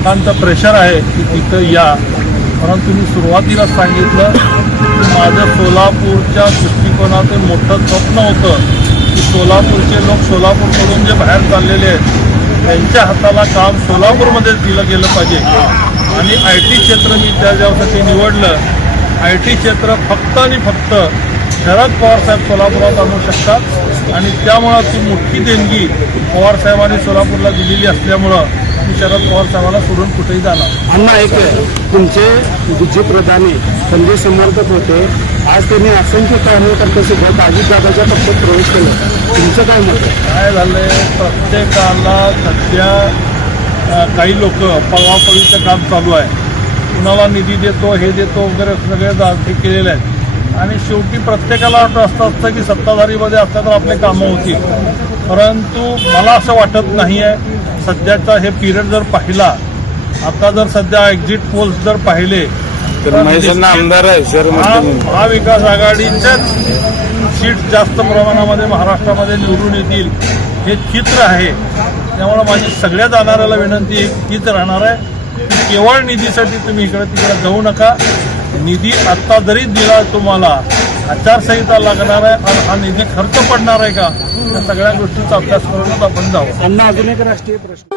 लोकांचा प्रेशर आहे की तिथं या. परंतु मी सुरुवातीला सांगितलं की माझं सोलापूरच्या दृष्टिकोनातून मोठं स्वप्न होतं की सोलापूरचे लोक सोलापूरकडून जे बाहेर चाललेले आहेत त्यांच्या हाताला काम सोलापूरमध्येच दिलं गेलं पाहिजे. आणि आय टी क्षेत्र मी त्या ज्यासाठी निवडलं. आय टी क्षेत्र फक्त आणि फक्त शरद पवार साहेब सोलापुरात आणू शकतात. आणि त्यामुळं ती मोठी देणगी पवार साहेबांनी सोलापूरला दिलेली असल्यामुळं मी शरद पवार साहेबांना सोडून कुठेही जाणार अण्णा एक तुमचे विजय प्रधानी संजय समर्थक होते. आज त्यांनी असंख्य कार्यकर्त्यासोबत अजितदादाच्या पक्षात प्रवेश केला. तुमचं काय मत काय झालंय? प्रत्येकाला सध्या काही लोक पळवापळीचं काम चालू आहे. कुणाला निधी देतो हे देतो वगैरे सगळे केलेले आहेत आणि शेवटी प्रत्येकाला वाटतं असं असतं की सत्ताधारीमध्ये असलं तर आपले कामं होतील. परंतु मला असं वाटत नाही आहे सध्याचा हे पिरियड जर पाहिला आता जर सध्या एक्झिट पोल्स जर पाहिले तर आमदार आहे महाविकास आघाडीच्याच सीट जास्त प्रमाणामध्ये महाराष्ट्रामध्ये निवडून येतील हे चित्र आहे. त्यामुळे माझी सगळ्या जाणाऱ्याला विनंती हीच राहणार आहे. की केवळ निधीसाठी तुम्ही इकडे तिकडे जाऊ नका. निधी आत्ता जरी दिला तुम्हाला आचारसंहिता लागणार आहे आणि हा निधी खर्च पडणार आहे का? या सगळ्या गोष्टींचा अभ्यास करूनच आपण जाऊ अजून एक राष्ट्रीय प्रश्न.